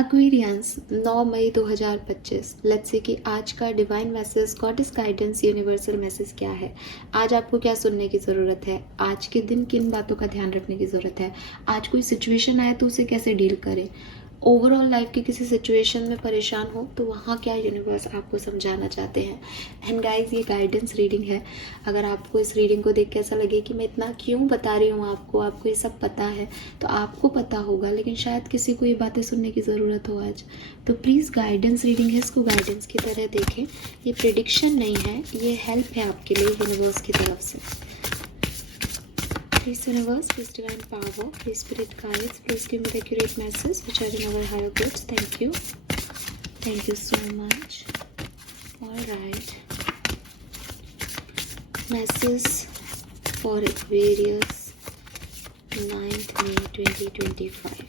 Aquarians 9 May 2025। Let's see कि आज का divine message, goddess guidance, universal message क्या है। आज आपको क्या सुनने की ज़रूरत है, आज के दिन किन बातों का ध्यान रखने की ज़रूरत है, आज कोई सिचुएशन आए तो उसे कैसे डील करें, ओवरऑल लाइफ की किसी सिचुएशन में परेशान हो तो वहाँ क्या यूनिवर्स आपको समझाना चाहते हैं। एंड गाइस, ये गाइडेंस रीडिंग है। अगर आपको इस रीडिंग को देख के ऐसा लगे कि मैं इतना क्यों बता रही हूँ आपको ये सब पता है, तो आपको पता होगा लेकिन शायद किसी को ये बातें सुनने की ज़रूरत हो आज, तो प्लीज़ गाइडेंस रीडिंग है, इसको गाइडेंस की तरह देखें। ये प्रिडिक्शन नहीं है, ये हेल्प है आपके लिए यूनिवर्स की तरफ से। Please universe, please divine power, please spirit guides, please give me the accurate message which are in our higher goods. Thank you. Thank you so much. Alright. Message for Aquarius 9th May 2025.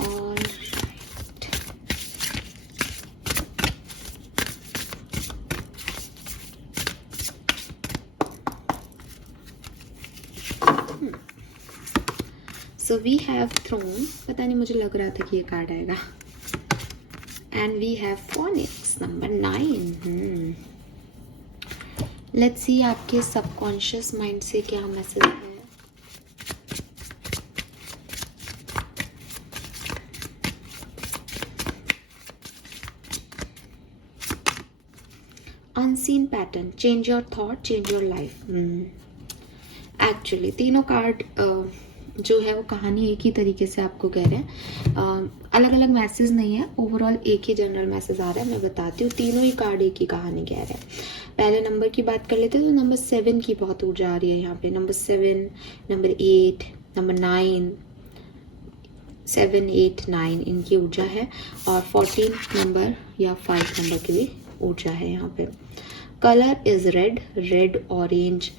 Alright. So we have Throne. पता नहीं, मुझे लग रहा था कि ये card आएगा. And we have Phoenix number 9. Let's see आपके सबकॉन्शियस माइंड से क्या मैसेज है. Unseen pattern, change your thought, change your life. Actually तीनों कार्ड जो है वो कहानी एक ही तरीके से आपको कह रहे हैं. अलग अलग मैसेज नहीं है, ओवरऑल एक ही जनरल मैसेज आ रहा है. मैं बताती हूँ, तीनों ही कार्ड एक ही कहानी कह रहे हैं. पहले नंबर की बात कर लेते हैं तो नंबर 7 की बहुत ऊर्जा आ रही है यहाँ पे. नंबर 7, नंबर 8, नंबर 9, 7, 8, 9 इनकी ऊर्जा है. और 14 नंबर या 5 नंबर की भी ऊर्जा है यहाँ पे. Colour is red, red orange.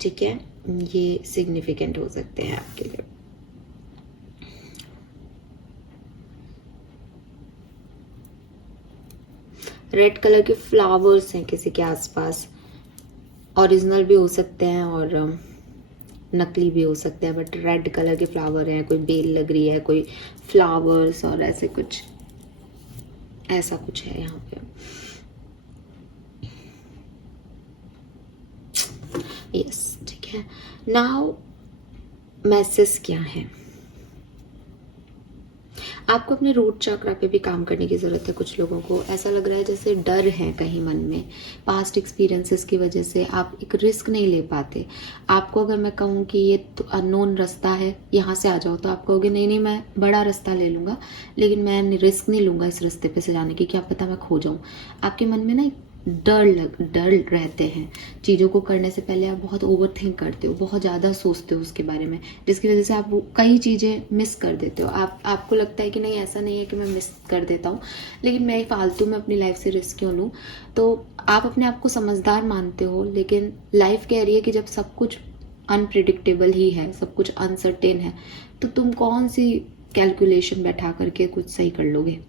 ठीक है, ये सिग्निफिकेंट हो सकते हैं आपके लिए. रेड कलर के फ्लावर्स हैं किसी के आसपास. ओरिजिनल भी हो सकते हैं और नकली भी हो सकते हैं, बट रेड कलर के फ्लावर हैं. कोई बेल लग रही है, कोई फ्लावर्स और ऐसे कुछ, ऐसा कुछ है यहाँ पे. यस, ठीक है. नाउ मैसेज क्या है. आपको अपने रूट चक्रा पे भी काम करने की ज़रूरत है. कुछ लोगों को ऐसा लग रहा है जैसे डर है कहीं मन में, पास्ट एक्सपीरियंसेस की वजह से आप एक रिस्क नहीं ले पाते. आपको अगर मैं कहूँ कि ये तो अननोन रास्ता है, यहाँ से आ जाओ, तो आप कहोगे नहीं नहीं मैं बड़ा रास्ता ले लूँगा, लेकिन मैं रिस्क नहीं लूँगा इस रास्ते पे से जाने की, क्या पता मैं खो जाऊँ. आपके मन में ना डर रहते हैं. चीज़ों को करने से पहले आप बहुत ओवर थिंक करते हो, बहुत ज़्यादा सोचते हो उसके बारे में, जिसकी वजह से आप कई चीज़ें मिस कर देते हो. आपको लगता है कि नहीं, ऐसा नहीं है कि मैं मिस कर देता हूँ, लेकिन मैं फालतू में अपनी लाइफ से रिस्क क्यों लूँ. तो आप अपने आप को समझदार मानते हो, लेकिन लाइफ कह रही है कि जब सब कुछ अनप्रिडिक्टेबल ही है, सब कुछ अनसर्टेन है, तो तुम कौन सी कैलकुलेशन बैठा करके कुछ सही कर लोगे.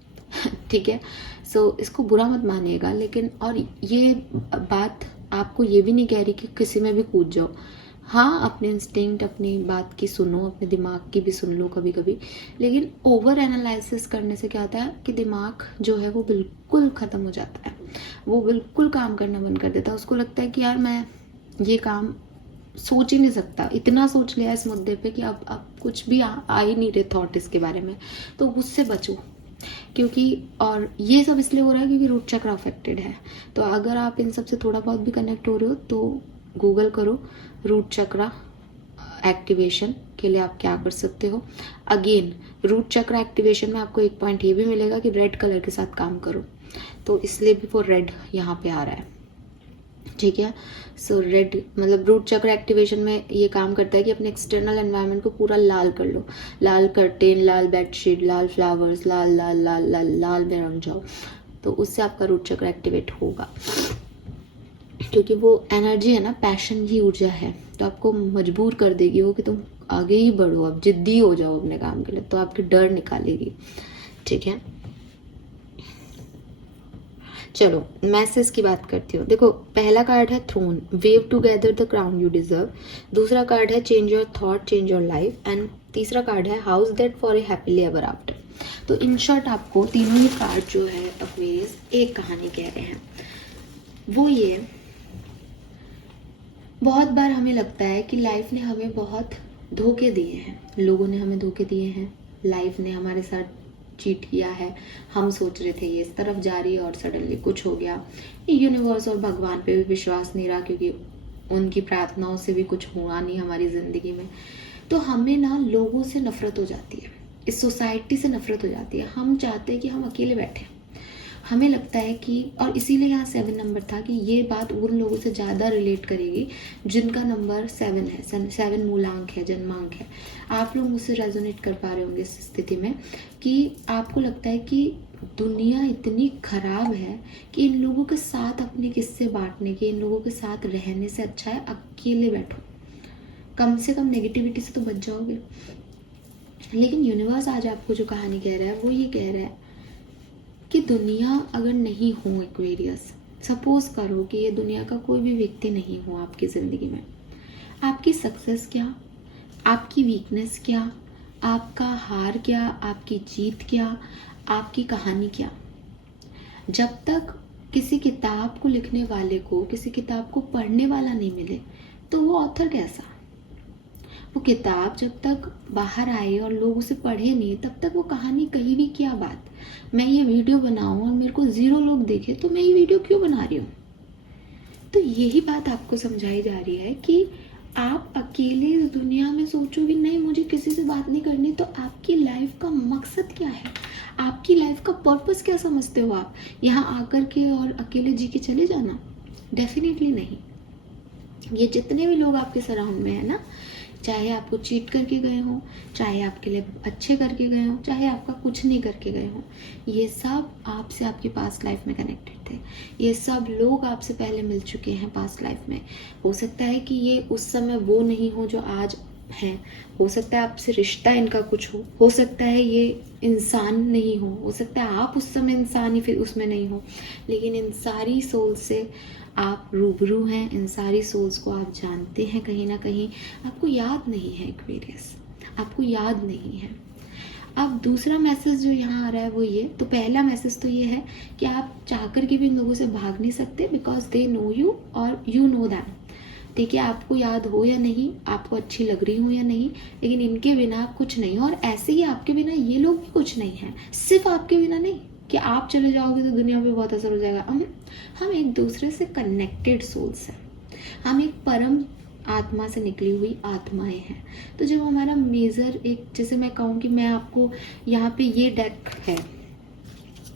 ठीक है. सो इसको बुरा मत मानिएगा, लेकिन और ये बात आपको ये भी नहीं कह रही कि किसी में भी कूद जाओ. हाँ, अपने इंस्टिंक्ट, अपनी बात की सुनो, अपने दिमाग की भी सुन लो कभी कभी, लेकिन ओवर एनालिसिस करने से क्या होता है कि दिमाग जो है वो बिल्कुल ख़त्म हो जाता है. वो बिल्कुल काम करना बंद कर देता है. उसको लगता है कि यार मैं ये काम सोच ही नहीं सकता, इतना सोच लिया इस मुद्दे पे कि अब कुछ भी आ ही नहीं रहे थॉट इसके बारे में. तो उससे बचो, क्योंकि और ये सब इसलिए हो रहा है क्योंकि रूट चक्र अफेक्टेड है. तो अगर आप इन सब से थोड़ा बहुत भी कनेक्ट हो रहे हो तो गूगल करो रूट चक्र एक्टिवेशन के लिए आप क्या कर सकते हो. अगेन रूट चक्र एक्टिवेशन में आपको एक पॉइंट ये भी मिलेगा कि रेड कलर के साथ काम करो, तो इसलिए भी वो रेड यहाँ पे आ रहा है. ठीक है. सो रेड मतलब रूट चक्र एक्टिवेशन में ये काम करता है कि अपने एक्सटर्नल एनवायरनमेंट को पूरा लाल कर लो. लाल कर्टेन, लाल बेडशीट, लाल फ्लावर्स, लाल लाल लाल लाल लाल में रंग जाओ, तो उससे आपका रूट चक्र एक्टिवेट होगा. क्योंकि वो एनर्जी है ना, पैशन की ऊर्जा है, तो आपको मजबूर कर देगी वो कि तुम आगे ही बढ़ो, अब जिद्दी हो जाओ अपने काम के लिए, तो आपके डर निकालेगी. ठीक है. चलो मैसेज की बात करती हूँ. देखो, पहला कार्ड है throne, weave together the crown you deserve. दूसरा कार्ड है change your thought, change your life. And तीसरा कार्ड है house that for a happily ever after. तो इन शॉर्ट आपको तीनों ही कार्ड जो है एक्वेरियस एक कहानी कह रहे हैं। वो ये, बहुत बार हमें लगता है कि लाइफ ने हमें बहुत धोखे दिए हैं, लोगों ने हमें धोखे दिए हैं, लाइफ ने हमारे साथ चीट किया है। हम सोच रहे थे ये इस तरफ जा रही है और सडनली कुछ हो गया। यूनिवर्स और भगवान पे भी विश्वास नहीं रहा, क्योंकि उनकी प्रार्थनाओं से भी कुछ हुआ नहीं हमारी ज़िंदगी में। तो हमें ना लोगों से नफरत हो जाती है, इस सोसाइटी से नफरत हो जाती है। हम चाहते हैं कि हम अकेले बैठे। हमें लगता है कि, और इसीलिए यहाँ 7 नंबर था, कि ये बात उन लोगों से ज़्यादा रिलेट करेगी जिनका नंबर 7 है। 7 मूलांक है, जन्मांक है। आप लोग मुझसे रेजोनेट कर पा रहे होंगे इस स्थिति में कि आपको लगता है कि दुनिया इतनी खराब है कि इन लोगों के साथ अपने किस्से बांटने के, इन लोगों के साथ रहने से अच्छा है अकेले बैठो, कम से कम नेगेटिविटी से तो बच जाओगे। लेकिन यूनिवर्स आज आपको जो कहानी कह रहा है वो ये कह रहा है कि दुनिया अगर नहीं हो एक्वेरियस, सपोज करो कि ये दुनिया का कोई भी व्यक्ति नहीं हो आपकी ज़िंदगी में, आपकी सक्सेस क्या, आपकी वीकनेस क्या, आपका हार क्या, आपकी जीत क्या, आपकी कहानी क्या, जब तक किसी किताब को लिखने वाले को, किसी किताब को पढ़ने वाला नहीं मिले, तो वो ऑथर कैसा। वो किताब जब तक बाहर आए और लोग उसे पढ़े नहीं, तब तक वो कहानी कहीं भी क्या बात। मैं ये वीडियो बनाऊं और मेरे को 0 लोग देखे तो मैं ये वीडियो क्यों बना रही हूँ। तो यही बात आपको समझाई जा रही है कि आप अकेले इस दुनिया में सोचोगे नहीं मुझे किसी से बात नहीं करनी, तो आपकी लाइफ का मकसद क्या है, आपकी लाइफ का पर्पस क्या समझते हो आप। यहाँ आकर के और अकेले जी के चले जाना, डेफिनेटली नहीं। ये जितने भी लोग आपके सराउंड में है ना, चाहे आपको चीट करके गए हों, चाहे आपके लिए अच्छे करके गए हों, चाहे आपका कुछ नहीं करके गए हों, ये सब आपसे आपकी पास्ट लाइफ में कनेक्टेड थे। ये सब लोग आपसे पहले मिल चुके हैं पास्ट लाइफ में। हो सकता है कि ये उस समय वो नहीं हो जो आज हैं, हो सकता है आपसे रिश्ता इनका कुछ हो सकता है ये इंसान नहीं हो सकता है आप उस समय इंसान ही फिर उसमें नहीं हो, लेकिन इन सारी सोल से आप रूबरू हैं, इन सारी सोल्स को आप जानते हैं कहीं ना कहीं। आपको याद नहीं है एक्वेरियस, आपको याद नहीं है। अब दूसरा मैसेज जो यहाँ आ रहा है वो ये, तो पहला मैसेज तो ये है कि आप चाहकर के भी इन लोगों से भाग नहीं सकते, बिकॉज दे नो यू और यू नो दैम। देखिए आपको याद हो या नहीं, आपको अच्छी लग रही हो या नहीं, लेकिन इनके बिना कुछ नहीं। और ऐसे ही आपके बिना ये लोग भी कुछ नहीं है, सिर्फ आपके बिना नहीं कि आप चले जाओगे तो दुनिया पे बहुत असर हो जाएगा। हम एक दूसरे से कनेक्टेड सोल्स हैं, हम एक परम आत्मा से निकली हुई आत्माएं हैं। तो जब हमारा मेजर एक, जैसे मैं कहूँ कि मैं आपको यहाँ पे ये डेक है,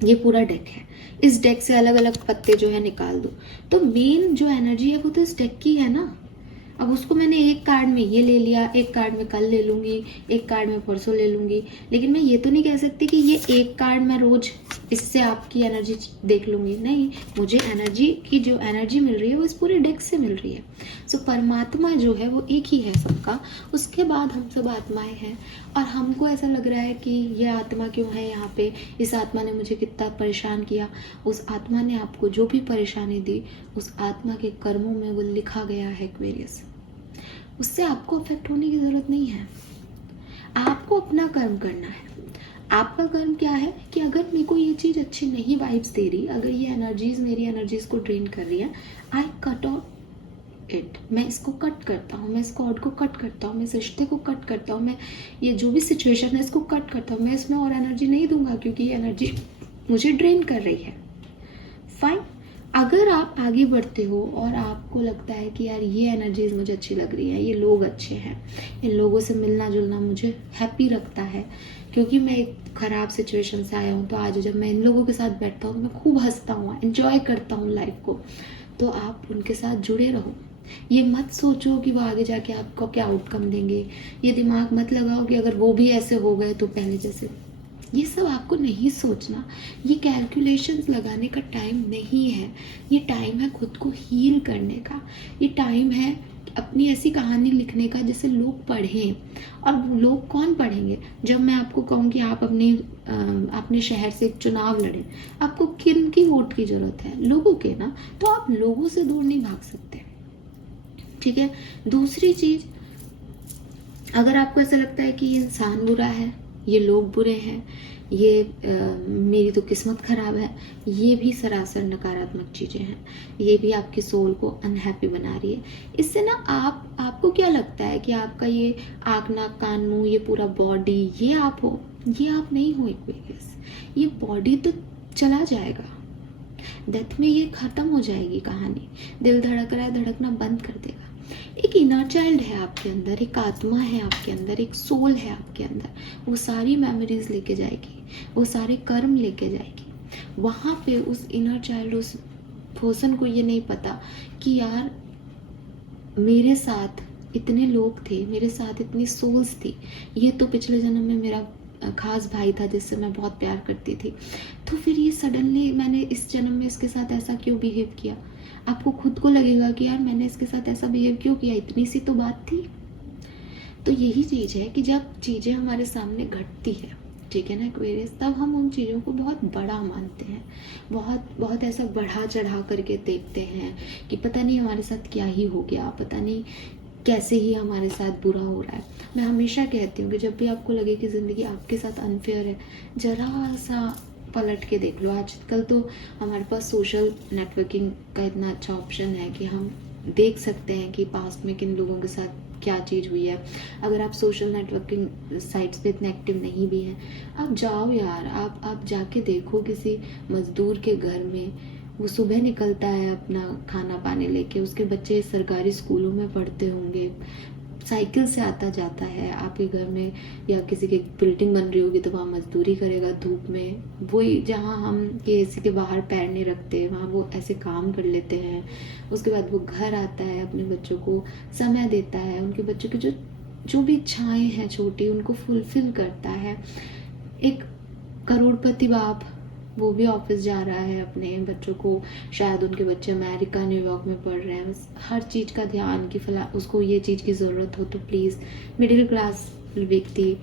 ये पूरा डेक है, इस डेक से अलग अलग पत्ते जो है निकाल दो, तो मेन जो एनर्जी है वो तो इस डेक की है ना। अब उसको मैंने एक कार्ड में ये ले लिया, एक कार्ड में कल ले लूँगी, एक कार्ड में परसों ले लूँगी, लेकिन मैं ये तो नहीं कह सकती कि ये एक कार्ड मैं रोज इससे आपकी एनर्जी देख लूँगी। नहीं, मुझे एनर्जी की जो एनर्जी मिल रही है वो इस पूरे डेक से मिल रही है। सो परमात्मा जो है वो एक ही है सबका, उसके बाद हम सब आत्माएं हैं। और हमको ऐसा लग रहा है कि ये आत्मा क्यों है यहाँ पे, इस आत्मा ने मुझे कितना परेशान किया। उस आत्मा ने आपको जो भी परेशानी दी, उस आत्मा के कर्मों में वो लिखा गया है एक्वेरियस। उससे आपको अफेक्ट होने की ज़रूरत नहीं है, आपको अपना कर्म करना है। आपका कर्म क्या है कि अगर मेरे को ये चीज़ अच्छी नहीं वाइब्स दे रही, अगर ये एनर्जीज मेरी एनर्जीज को ड्रेन कर रही है, आई कट ऑफ इट। मैं इसको कट करता हूँ, मैं इस कॉर्ड को कट करता हूँ, मैं इस रिश्ते को कट करता हूँ, मैं ये जो भी सिचुएशन है इसको कट करता हूँ। मैं इसमें और एनर्जी नहीं दूंगा क्योंकि ये एनर्जी मुझे ड्रेन कर रही है। फाइन। अगर आप आगे बढ़ते हो और आपको लगता है कि यार ये एनर्जीज मुझे अच्छी लग रही है, ये लोग अच्छे हैं, इन लोगों से मिलना जुलना मुझे हैप्पी रखता है, क्योंकि मैं एक ख़राब सिचुएशन से आया हूँ, तो आज जब मैं इन लोगों के साथ बैठता हूँ तो मैं खूब हंसता हूँ, एंजॉय करता हूँ लाइफ को, तो आप उनके साथ जुड़े रहो। ये मत सोचो कि वो आगे जाके आपको क्या आउटकम देंगे, ये दिमाग मत लगाओ कि अगर वो भी ऐसे हो गए तो पहले जैसे। ये सब आपको नहीं सोचना, ये कैलकुलेशंस लगाने का टाइम नहीं है। ये टाइम है खुद को हील करने का, ये टाइम है अपनी ऐसी कहानी लिखने का जिसे लोग पढ़ें। और लोग कौन पढ़ेंगे? जब मैं आपको कहूँ कि आप अपने शहर से एक चुनाव लड़ें, आपको किन की वोट की ज़रूरत है? लोगों के ना। तो आप लोगों से दूर नहीं भाग सकते, ठीक है। दूसरी चीज़, अगर आपको ऐसा लगता है कि ये इंसान बुरा है, ये लोग बुरे हैं, ये मेरी तो किस्मत खराब है, ये भी सरासर नकारात्मक चीज़ें हैं। ये भी आपके सोल को अनहैप्पी बना रही है। इससे ना आपको क्या लगता है कि आपका ये आँख नाक कान मुंह ये पूरा बॉडी ये आप हो? ये आप नहीं हो एक्वेरियस। ये बॉडी तो चला जाएगा, डेथ में ये खत्म हो जाएगी कहानी। दिल धड़क रहा है, धड़कना बंद कर देगा। एक इनर चाइल्ड है आपके अंदर, एक आत्मा है आपके अंदर, एक सोल है आपके अंदर। वो सारी मेमोरीज लेके जाएगी, वो सारे कर्म लेके जाएगी। वहाँ पे उस इनर चाइल्ड, उस पर्सन को ये नहीं पता कि यार मेरे साथ इतने लोग थे, मेरे साथ इतनी सोल्स थी, ये तो पिछले जन्म में मेरा खास भाई था जिससे मैं बहुत प्यार करती थी, तो फिर ये सडनली मैंने इस जन्म में इसके साथ ऐसा क्यों बिहेव किया। आपको खुद को लगेगा कि यार मैंने इसके साथ ऐसा बिहेव क्यों किया, इतनी सी तो बात थी। तो यही चीज़ है कि जब चीज़ें हमारे सामने घटती है, ठीक है ना एक्वेरियस, तब हम उन चीज़ों को बहुत बड़ा मानते हैं, बहुत बहुत ऐसा बढ़ा चढ़ा करके देखते हैं कि पता नहीं हमारे साथ क्या ही हो गया, पता नहीं कैसे ही हमारे साथ बुरा हो रहा है। मैं हमेशा कहती हूँ कि जब भी आपको लगे कि ज़िंदगी आपके साथ अनफेयर है, ज़रा सा पलट के देख लो। आजकल तो हमारे पास सोशल नेटवर्किंग का इतना अच्छा ऑप्शन है कि हम देख सकते हैं कि पास्ट में किन लोगों के साथ क्या चीज़ हुई है। अगर आप सोशल नेटवर्किंग साइट्स पे इतने एक्टिव नहीं भी हैं, आप जाओ यार, आप जाके देखो किसी मज़दूर के घर में, वो सुबह निकलता है अपना खाना पाने लेके, उसके बच्चे सरकारी स्कूलों में पढ़ते होंगे, साइकिल से आता जाता है आपके घर में, या किसी की बिल्डिंग बन रही होगी तो वहाँ मजदूरी करेगा धूप में। वही जहाँ हम एसी के बाहर पैर नहीं रखते, वहाँ वो ऐसे काम कर लेते हैं। उसके बाद वो घर आता है, अपने बच्चों को समय देता है, उनके बच्चों की जो भी इच्छाएं हैं छोटी उनको फुलफिल करता है। एक करोड़पति बाप, वो भी ऑफिस जा रहा है अपने बच्चों को, शायद उनके बच्चे अमेरिका न्यूयॉर्क में पढ़ रहे हैं, हर चीज़ का ध्यान कि फिलहाल उसको ये चीज़ की ज़रूरत हो तो प्लीज़। मिडिल क्लास व्यक्ति,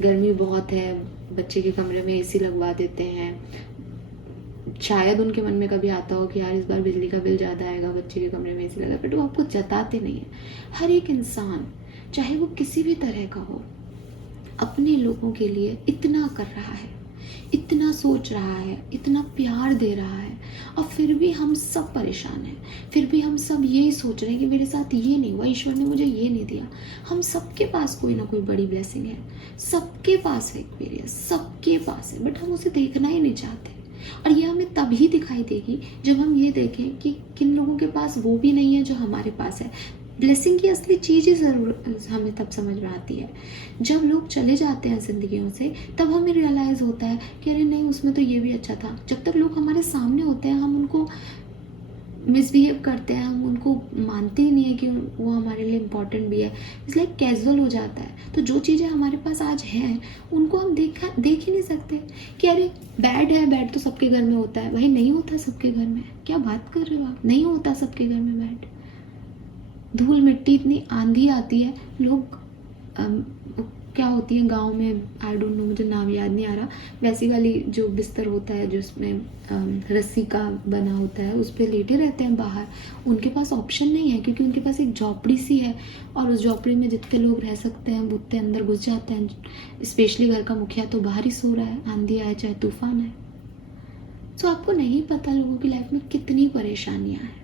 गर्मी बहुत है, बच्चे के कमरे में एसी लगवा देते हैं। शायद उनके मन में कभी आता हो कि यार इस बार बिजली का बिल ज़्यादा आएगा, बच्चे के कमरे में एसी लगा, बट वो आपको जताते नहीं है। हर एक इंसान चाहे वो किसी भी तरह का हो, अपने लोगों के लिए इतना कर रहा है, इतना सोच रहा है, इतना प्यार दे रहा है, और फिर भी हम सब परेशान हैं। फिर भी हम सब यही सोच रहे हैं कि मेरे साथ ये नहीं हुआ, ईश्वर ने मुझे ये नहीं दिया। हम सबके पास कोई ना कोई बड़ी ब्लेसिंग है, सबके पास है एक्सपीरियंस, सबके पास है, बट हम उसे देखना ही नहीं चाहते। और ये हमें तभी दिखाई देगी जब हम ये देखें कि किन लोगों के पास वो भी नहीं है जो हमारे पास है। ब्लेसिंग की असली चीज़ ही ज़रूर हमें तब समझ में आती है जब लोग चले जाते हैं ज़िंदगियों से, तब हमें रियलाइज़ होता है कि अरे नहीं, उसमें तो ये भी अच्छा था। जब तक लोग हमारे सामने होते हैं हम उनको मिसबिहेव करते हैं, हम उनको मानते ही नहीं है कि वो हमारे लिए इम्पोर्टेंट भी है, इसलिए कैजुअल हो जाता है। तो जो चीज़ें हमारे पास आज हैं उनको हम देख ही नहीं सकते कि अरे बैड है, बैड तो सबके घर में होता है। भाई नहीं होता सबके घर में, क्या बात कर रहे हो आप, नहीं होता सबके घर में बैड। धूल मिट्टी, इतनी आंधी आती है, लोग क्या होती है गांव में, आई डोंट नो, मुझे नाम याद नहीं आ रहा, वैसी वाली जो बिस्तर होता है जिसमें रस्सी का बना होता है, उस पर लेटे रहते हैं बाहर। उनके पास ऑप्शन नहीं है क्योंकि उनके पास एक झोपड़ी सी है, और उस झोपड़ी में जितने लोग रह सकते हैं वो उतने अंदर घुस जाते हैं। स्पेशली घर का मुखिया तो बाहर ही सो रहा है, आंधी आए चाहे तूफान है। सो आपको नहीं पता लोगों की लाइफ में कितनी परेशानियां हैं।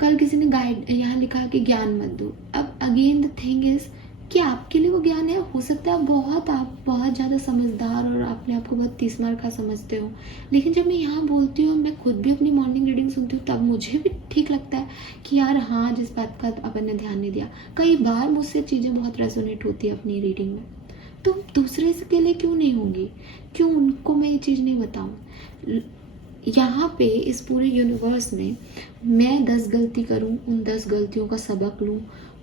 कल किसी ने गाइड यहाँ लिखा कि ज्ञान मत दो। अब अगेन द थिंग इज कि आपके लिए वो ज्ञान है, हो सकता है आप बहुत ज़्यादा समझदार और अपने आप को बहुत 30 मार का समझते हो, लेकिन जब मैं यहाँ बोलती हूँ, मैं खुद भी अपनी मॉर्निंग रीडिंग सुनती हूँ, तब मुझे भी ठीक लगता है कि यार हाँ, जिस बात का अपन ने ध्यान नहीं दिया, कई बार मुझसे चीज़ें बहुत रेजोनेट होती है अपनी रीडिंग में, तो दूसरे के लिए क्यों नहीं होंगी, क्यों उनको मैं ये चीज़ नहीं बताऊँ। यहाँ पे इस पूरे यूनिवर्स में मैं 10 गलती करूँ, उन 10 गलतियों का सबक लूँ,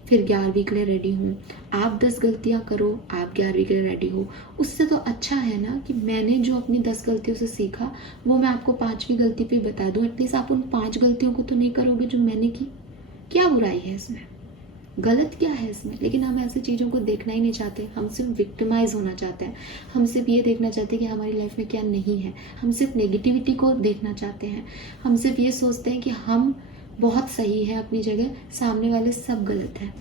फिर 11वीं के लिए रेडी हूँ। आप 10 गलतियाँ करो, आप 11वीं के लिए रेडी हो। उससे तो अच्छा है ना कि मैंने जो अपनी 10 गलतियों से सीखा वो मैं आपको 5वीं गलती पे बता दूँ। एटलीस्ट आप उन 5 गलतियों को तो नहीं करोगे जो मैंने की। क्या बुराई है इसमें, गलत क्या है इसमें? लेकिन हम ऐसी चीज़ों को देखना ही नहीं चाहते। हम सिर्फ विक्टिमाइज होना चाहते हैं। हम सिर्फ ये देखना चाहते हैं कि हमारी लाइफ में क्या नहीं है। हम सिर्फ नेगेटिविटी को देखना चाहते हैं। हम सिर्फ ये सोचते हैं कि हम बहुत सही है अपनी जगह, सामने वाले सब गलत है।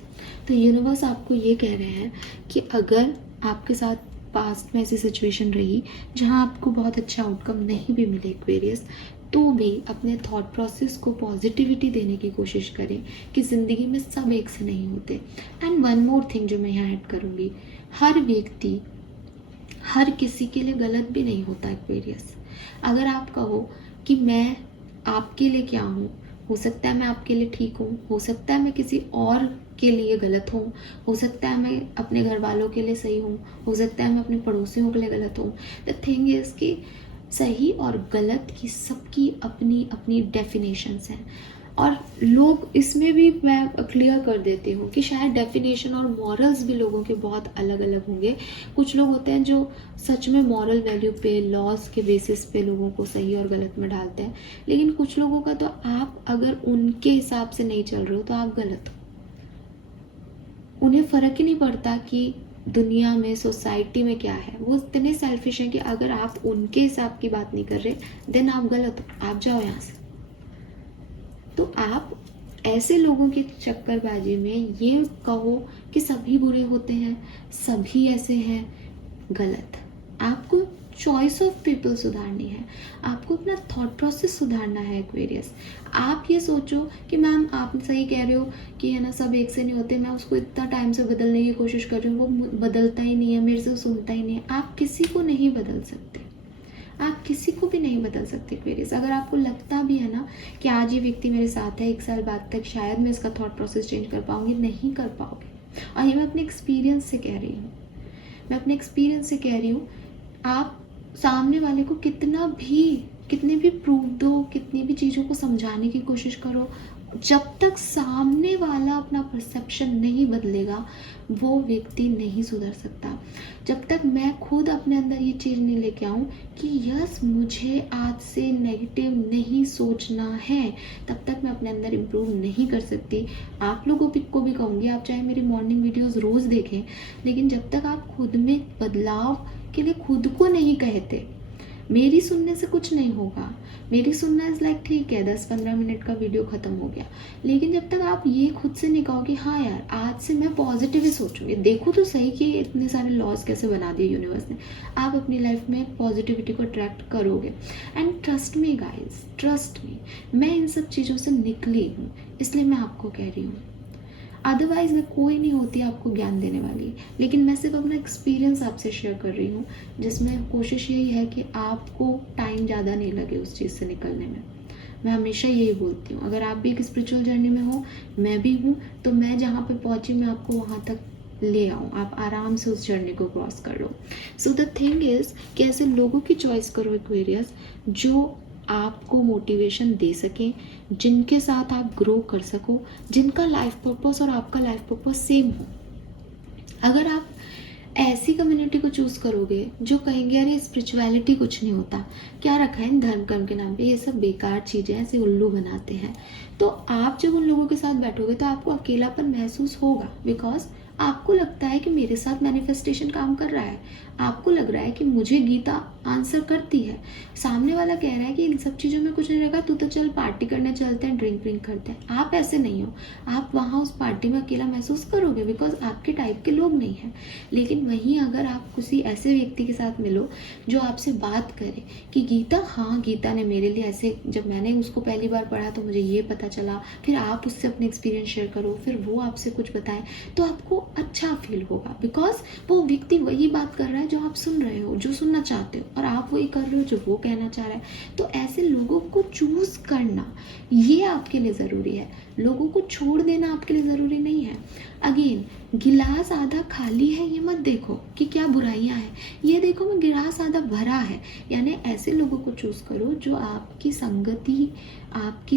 तो यूनिवर्स आपको ये कह रहे हैं कि अगर आपके साथ पास्ट में ऐसी सिचुएशन रही जहाँ आपको बहुत अच्छा आउटकम नहीं भी मिले एक्वेरियस, तो भी अपने थॉट प्रोसेस को पॉजिटिविटी देने की कोशिश करें कि ज़िंदगी में सब एक से नहीं होते। एंड वन मोर थिंग जो मैं यहाँ ऐड करूँगी, हर व्यक्ति हर किसी के लिए गलत भी नहीं होता एक्वेरियस। अगर आप कहो कि मैं आपके लिए क्या हूँ, हो सकता है मैं आपके लिए ठीक हूँ, हो सकता है मैं किसी और के लिए गलत हूँ, हो सकता है मैं अपने घर वालों के लिए सही हूँ, हो सकता है मैं अपने पड़ोसियों के लिए गलत हूँ। द थिंग इज़ कि सही और गलत की सबकी अपनी अपनी डेफिनेशंस हैं, और लोग इसमें भी मैं क्लियर कर देती हूँ कि शायद डेफिनेशन और मॉरल्स भी लोगों के बहुत अलग अलग होंगे। कुछ लोग होते हैं जो सच में मॉरल वैल्यू पे, लॉज के बेसिस पे लोगों को सही और गलत में डालते हैं, लेकिन कुछ लोगों का तो आप अगर उनके हिसाब से नहीं चल रहे हो तो आप गलत हो। उन्हें फ़र्क ही नहीं पड़ता कि दुनिया में, सोसाइटी में क्या है। वो इतने सेल्फिश हैं कि अगर आप उनके हिसाब की बात नहीं कर रहे देन आप गलत हो, आप जाओ यहाँ से। तो आप ऐसे लोगों की चक्करबाजी में ये कहो कि सभी बुरे होते हैं, सभी ऐसे हैं, गलत। आपको चॉइस ऑफ पीपल सुधारनी है, आपको अपना थॉट प्रोसेस सुधारना है एक्वेरियस। आप ये सोचो कि मैम आप सही कह रहे हो कि है ना, सब एक से नहीं होते, मैं उसको इतना टाइम से बदलने की कोशिश कर रही हूँ, वो बदलता ही नहीं है, मेरे से सुनता ही नहीं है। आप किसी को नहीं बदल सकते, आप किसी को भी नहीं बदल सकते एक्वेरियस। अगर आपको लगता भी है ना कि आज ये व्यक्ति मेरे साथ है, 1 साल बाद तक शायद मैं इसका थॉट प्रोसेस चेंज कर पाऊंगी, नहीं कर पाओगे। और ये मैं अपने एक्सपीरियंस से कह रही हूँ, मैं अपने एक्सपीरियंस से कह रही हूँ। आप सामने वाले को कितने भी प्रूफ दो, कितनी भी चीज़ों को समझाने की कोशिश करो, जब तक सामने वाला अपना परसेप्शन नहीं बदलेगा वो व्यक्ति नहीं सुधर सकता। जब तक मैं खुद अपने अंदर ये चीज़ नहीं लेके आऊँ कि यस मुझे आज से नेगेटिव नहीं सोचना है, तब तक मैं अपने अंदर इम्प्रूव नहीं कर सकती। आप लोगों को भी कहूँगी, आप चाहे मेरी मॉर्निंग वीडियोस रोज़ देखें, लेकिन जब तक आप खुद में बदलाव के लिए खुद को नहीं कहते, मेरी सुनने से कुछ नहीं होगा। मेरी सुनना इज़ लाइक ठीक है, 10-15 मिनट का वीडियो ख़त्म हो गया, लेकिन जब तक आप ये खुद से नहीं कहो कि हाँ यार आज से मैं पॉजिटिव ही सोचूंगी, देखो तो सही कि इतने सारे लॉज कैसे बना दिए यूनिवर्स ने, आप अपनी लाइफ में पॉजिटिविटी को अट्रैक्ट करोगे। And trust me guys, trust me, मैं इन सब चीज़ों से निकली हूँ, इसलिए मैं आपको कह रही हूँ। अदरवाइज मैं कोई नहीं होती आपको ज्ञान देने वाली, लेकिन मैं सिर्फ अपना एक्सपीरियंस आपसे शेयर कर रही हूँ, जिसमें कोशिश यही है कि आपको टाइम ज़्यादा नहीं लगे उस चीज़ से निकलने में। मैं हमेशा यही बोलती हूँ, अगर आप भी एक स्पिरिचुअल जर्नी में हो, मैं भी हूँ, तो मैं जहाँ पे पहुँची मैं आपको वहाँ तक ले आऊँ, आप आराम से उस जर्नी को क्रॉस कर लो। सो द थिंग इज़ कि ऐसे लोगों की चॉइस करो एक्वेरियस जो आपको मोटिवेशन दे सकें, जिनके साथ आप ग्रो कर सको, जिनका लाइफ पर्पस और आपका लाइफ पर्पस सेम हो। अगर आप ऐसी कम्युनिटी को चूज़ करोगे जो कहेंगे अरे स्पिरिचुअलिटी कुछ नहीं होता, क्या रखा है इन धर्म कर्म के नाम पे, ये सब बेकार चीज़ें ऐसे उल्लू बनाते हैं, तो आप जब उन लोगों के साथ बैठोगे तो आपको अकेलापन महसूस होगा। बिकॉज आपको लगता है कि मेरे साथ मैनिफेस्टेशन काम कर रहा है, आपको लग रहा है कि मुझे गीता आंसर करती है, सामने वाला कह रहा है कि इन सब चीज़ों में कुछ नहीं रहेगा, तू तो चल पार्टी करने चलते हैं, ड्रिंक व्रिंक करते हैं। आप ऐसे नहीं हो, आप वहाँ उस पार्टी में अकेला महसूस करोगे बिकॉज आपके टाइप के लोग नहीं हैं। लेकिन वहीं अगर आप किसी ऐसे व्यक्ति के साथ मिलो जो आपसे बात करे कि गीता, हाँ गीता ने मेरे लिए ऐसे, जब मैंने उसको पहली बार पढ़ा तो मुझे ये पता चला, फिर आप उससे अपने एक्सपीरियंस शेयर करो, फिर वो आपसे कुछ बताए, तो आपको अच्छा फील होगा बिकॉज वो व्यक्ति वही बात कर रहा है जो आप सुन रहे हो, जो सुनना चाहते हो, और आप वही कर रहे हो जो वो कहना चाह रहा है। तो ऐसे लोगों को चूज करना ये आपके लिए ज़रूरी है, लोगों को छोड़ देना आपके लिए ज़रूरी नहीं है। अगेन, गिलास आधा खाली है ये मत देखो कि क्या बुराइयां हैं, ये देखो मैं गिलास आधा भरा है। यानी ऐसे लोगों को चूज़ करो जो आपकी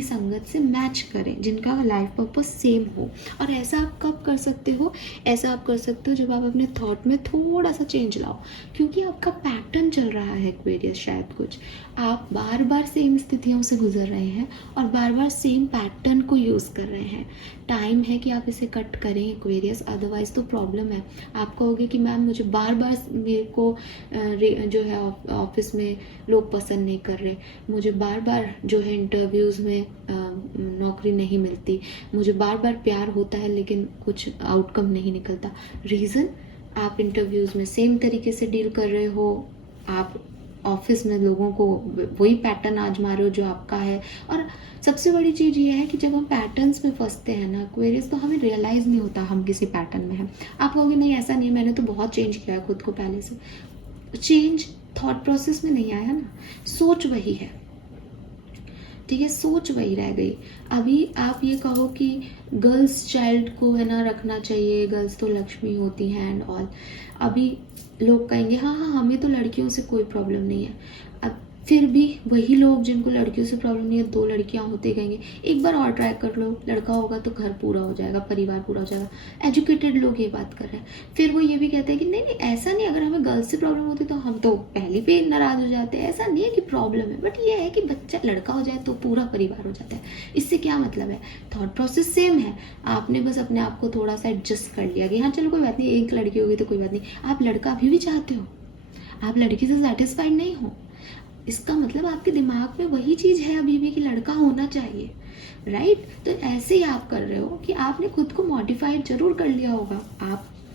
संगत से मैच करें, जिनका लाइफ पर्पस सेम हो। और ऐसा आप कब कर सकते हो, ऐसा आप कर सकते हो जब आप अपने थॉट में थोड़ा सा चेंज लाओ, क्योंकि आपका पैटर्न चल रहा है एक्वेरियस, शायद कुछ आप बार बार सेम स्थितियों से गुजर रहे हैं और बार बार सेम पैटर्न को यूज़ कर रहे हैं। टाइम है कि आप इसे कट करें एक्वेरियस, अदरवाइज तो प्रॉब्लम है। आप कहोगे कि मैम मुझे बार बार मेरे को जो है ऑफिस में लोग पसंद नहीं कर रहे, मुझे बार बार जो है इंटरव्यूज़ में नौकरी नहीं मिलती, मुझे बार बार प्यार होता है लेकिन कुछ आउटकम नहीं निकलता। रीज़न, आप इंटरव्यूज़ में सेम तरीके से डील कर रहे हो, आप ऑफिस में लोगों को वही पैटर्न आजमा रहे हो जो आपका है। और सबसे बड़ी चीज़ ये है कि जब हम पैटर्न्स में फंसते हैं ना एक्वेरियस, तो हमें रियलाइज़ नहीं होता हम किसी पैटर्न में हैं। आप कहोगे नहीं ऐसा नहीं है, मैंने तो बहुत चेंज किया है खुद को पहले से। चेंज थॉट प्रोसेस में नहीं आया ना, सोच वही है, ठीक है, सोच वही रह गई। अभी आप ये कहो कि गर्ल्स चाइल्ड को है ना रखना चाहिए, गर्ल्स तो लक्ष्मी होती हैं एंड ऑल। अभी लोग कहेंगे हाँ हाँ हमें तो लड़कियों से कोई प्रॉब्लम नहीं है। अब फिर भी वही लोग जिनको लड़कियों से प्रॉब्लम नहीं है, 2 लड़कियां होते कहेंगे एक बार और ट्राई कर लो, लड़का होगा तो घर पूरा हो जाएगा, परिवार पूरा हो जाएगा। एजुकेटेड लोग ये बात कर रहे हैं। फिर वो ये भी कहते हैं कि नहीं नहीं ऐसा नहीं, अगर हमें गर्ल्स से प्रॉब्लम होती तो हम तो पहले पे नाराज हो जाते हैं, ऐसा नहीं है कि प्रॉब्लम है, बट ये है कि बच्चा लड़का हो जाए तो पूरा परिवार हो जाता है। इससे क्या मतलब है, थॉट प्रोसेस सेम है, आपने बस अपने आप को थोड़ा सा एडजस्ट कर लिया कि हाँ चलो कोई बात नहीं, एक लड़की होगी तो कोई बात नहीं। आप लड़का अभी भी चाहते हो, आप लड़की से सेटिस्फाइड नहीं हो, इसका मतलब आपके दिमाग में वही चीज़ है अभी भी कि लड़का होना चाहिए, राइट। तो ऐसे ही आप कर रहे हो कि आपने खुद को मॉडिफाइड जरूर कर लिया होगा।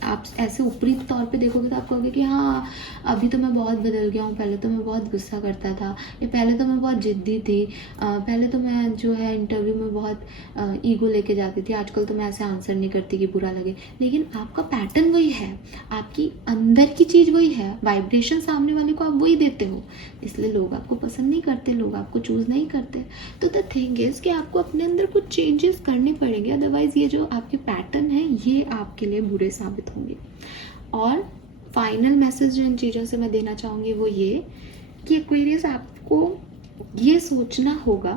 आप ऐसे ऊपरी तौर पे देखोगे तो आप कहोगे कि हाँ अभी तो मैं बहुत बदल गया हूँ, पहले तो मैं बहुत गुस्सा करता था, या पहले तो मैं बहुत जिद्दी थी, पहले तो मैं जो है इंटरव्यू में बहुत ईगो लेके जाती थी, आजकल तो मैं ऐसे आंसर नहीं करती कि बुरा लगे। लेकिन आपका पैटर्न वही है, आपकी अंदर की चीज़ वही है, वाइब्रेशन सामने वाले को आप वही देते हो, इसलिए लोग आपको पसंद नहीं करते, लोग आपको चूज़ नहीं करते। तो द थिंग इज़ कि आपको अपने अंदर कुछ चेंजेस करने पड़ेंगे, अदरवाइज़ ये जो आपके पैटर्न है ये आपके लिए बुरे साबित होंगे। और फाइनल मैसेज जो इन चीज़ों से मैं देना चाहूँगी वो ये कि एक्वेरियस आपको ये सोचना होगा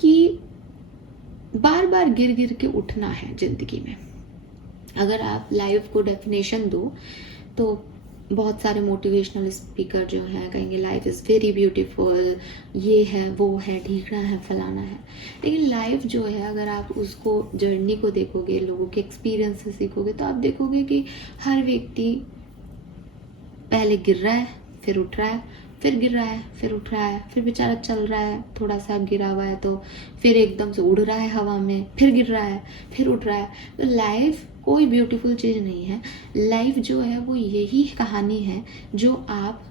कि बार बार गिर गिर के उठना है ज़िंदगी में। अगर आप लाइफ को डेफिनेशन दो तो बहुत सारे मोटिवेशनल स्पीकर जो हैं कहेंगे लाइफ इज़ वेरी ब्यूटीफुल, ये है वो है, ढीकना है, फलाना है। लेकिन लाइफ जो है अगर आप उसको जर्नी को देखोगे, लोगों के एक्सपीरियंस से सीखोगे, तो आप देखोगे कि हर व्यक्ति पहले गिर रहा है, फिर उठ रहा है, फिर गिर रहा है, फिर उठ रहा है, फिर बेचारा चल रहा है, थोड़ा सा गिरा हुआ है तो फिर एकदम से उड़ रहा है हवा में, फिर गिर रहा है, फिर उठ रहा है। तो लाइफ कोई ब्यूटीफुल चीज़ नहीं है, लाइफ जो है वो यही कहानी है जो आप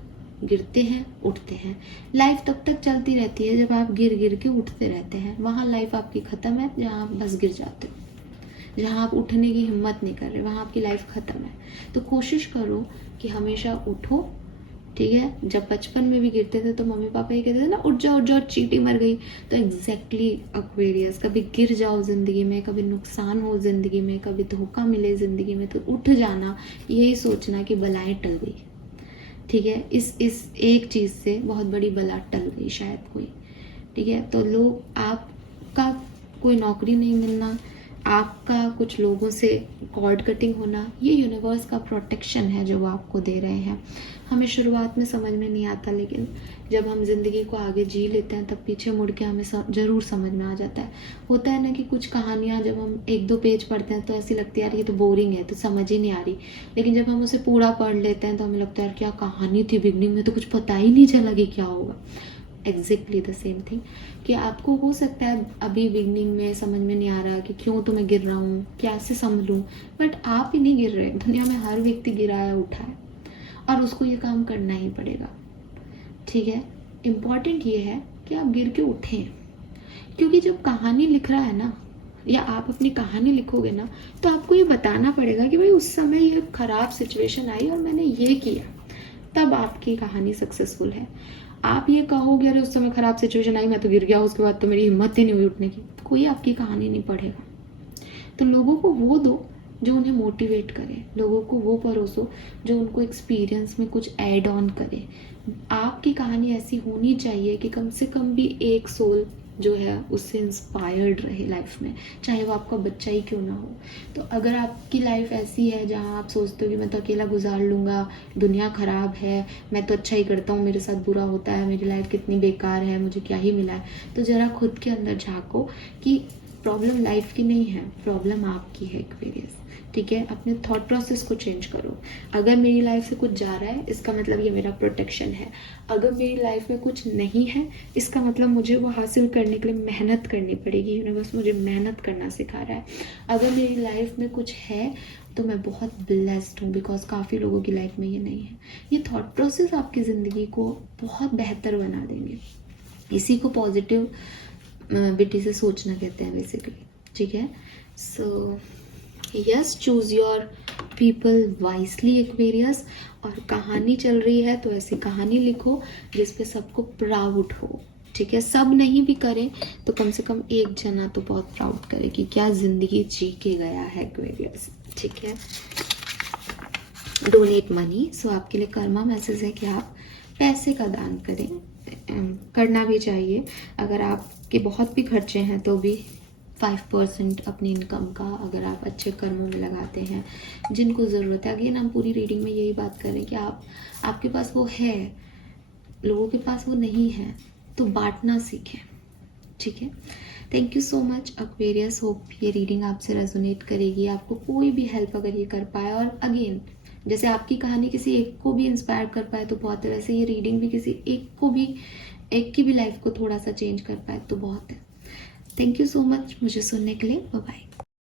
गिरते हैं उठते हैं। लाइफ तब तक चलती रहती है जब आप गिर गिर के उठते रहते हैं, वहाँ लाइफ आपकी ख़त्म है जहाँ आप बस गिर जाते हो। जहाँ आप उठने की हिम्मत नहीं कर रहे वहाँ आपकी लाइफ ख़त्म है। तो कोशिश करो कि हमेशा उठो, ठीक है। जब बचपन में भी गिरते थे तो मम्मी पापा ये कहते थे ना उठ जाओ चींटी मर गई। तो एग्जैक्टली एक्वेरियस, कभी गिर जाओ ज़िंदगी में, कभी नुकसान हो ज़िंदगी में, कभी धोखा मिले ज़िंदगी में, तो उठ जाना, यही सोचना कि बलाएं टल गई, ठीक है। इस एक चीज़ से बहुत बड़ी बला टल गई शायद कोई, ठीक है। तो लोग, आपका कोई नौकरी नहीं मिलना, आपका कुछ लोगों से कॉर्ड कटिंग होना, ये यूनिवर्स का प्रोटेक्शन है जो वो आपको दे रहे हैं। हमें शुरुआत में समझ में नहीं आता, लेकिन जब हम ज़िंदगी को आगे जी लेते हैं तब पीछे मुड़ के हमें ज़रूर समझ में आ जाता है। होता है ना कि कुछ कहानियाँ जब हम 1-2 पेज पढ़ते हैं तो ऐसी लगती है यार ये तो बोरिंग है, तो समझ ही नहीं आ रही। लेकिन जब हम उसे पूरा पढ़ लेते हैं तो हमें लगता है यार क्या कहानी थी, बिगनिंग में तो कुछ पता ही नहीं चला कि क्या होगा। एग्जैक्टली द सेम थिंग कि आपको हो सकता है अभी बिगनिंग में समझ में नहीं आ रहा कि क्यों तो मैं गिर रहा हूँ, कैसे संभलूँ, बट आप ही नहीं गिर रहे, दुनिया में हर व्यक्ति गिरा है, उठा है, और उसको ये काम करना ही पड़ेगा, ठीक है। इम्पॉर्टेंट ये है कि आप गिर के उठें, क्योंकि जब कहानी लिख रहा है ना, या आप अपनी कहानी लिखोगे ना, तो आपको ये बताना पड़ेगा कि भाई उस समय ये खराब सिचुएशन आई और मैंने ये किया, तब आपकी कहानी सक्सेसफुल है। आप ये कहोगे अरे उस समय खराब सिचुएशन आई, मैं तो गिर गया, उसके बाद तो मेरी हिम्मत ही नहीं हुई उठने की, तो कोई आपकी कहानी नहीं पढ़ेगा। तो लोगों को वो दो जो उन्हें मोटिवेट करे, लोगों को वो परोसो जो उनको एक्सपीरियंस में कुछ ऐड ऑन करे। आपकी कहानी ऐसी होनी चाहिए कि कम से कम भी एक सोल जो है उससे इंस्पायर्ड रहे लाइफ में, चाहे वो आपका बच्चा ही क्यों ना हो। तो अगर आपकी लाइफ ऐसी है जहाँ आप सोचते हो कि मैं तो अकेला गुजार लूँगा, दुनिया ख़राब है, मैं तो अच्छा ही करता हूँ, मेरे साथ बुरा होता है, मेरी लाइफ कितनी बेकार है, मुझे क्या ही मिला है, तो ज़रा खुद के अंदर झाँको कि प्रॉब्लम लाइफ की नहीं है, प्रॉब्लम आपकी है एक्वेरियस। ठीक है, अपने थॉट प्रोसेस को चेंज करो। अगर मेरी लाइफ से कुछ जा रहा है इसका मतलब ये मेरा प्रोटेक्शन है। अगर मेरी लाइफ में कुछ नहीं है इसका मतलब मुझे वो हासिल करने के लिए मेहनत करनी पड़ेगी। यूनिवर्स मुझे मेहनत करना सिखा रहा है। अगर मेरी लाइफ में कुछ है तो मैं बहुत ब्लेस्ड हूँ, बिकॉज काफ़ी लोगों की लाइफ में ये नहीं है। ये थॉट प्रोसेस आपकी ज़िंदगी को बहुत बेहतर बना देंगे। इसी को पॉजिटिव बिटी से सोचना कहते हैं बेसिकली। ठीक है, so yes, choose your people wisely Aquarius. और कहानी चल रही है तो ऐसी कहानी लिखो जिस पे सबको प्राउड हो। ठीक है, सब नहीं भी करें तो कम से कम एक जना तो बहुत प्राउड करे कि क्या ज़िंदगी जी के गया है एक्वेरियस। ठीक है, डोनेट मनी। सो आपके लिए कर्मा मैसेज है कि आप पैसे का दान करें, करना भी चाहिए। अगर आपके बहुत भी खर्चे हैं तो भी 5% अपनी इनकम का अगर आप अच्छे कर्मों में लगाते हैं जिनको ज़रूरत है। अगेन हम पूरी रीडिंग में यही बात कर रहे हैं कि आपके पास वो है, लोगों के पास वो नहीं है, तो बांटना सीखें। ठीक है, thank you so much Aquarius. Hope ये रीडिंग आपसे रेजोनेट करेगी, आपको कोई भी हेल्प अगर ये कर पाए। और अगेन जैसे आपकी कहानी किसी एक को भी इंस्पायर कर पाए तो बहुत है, वैसे ये रीडिंग भी किसी एक की भी लाइफ को थोड़ा सा चेंज कर पाए तो बहुत है। थैंक यू सो मच मुझे सुनने के लिए। Bye bye.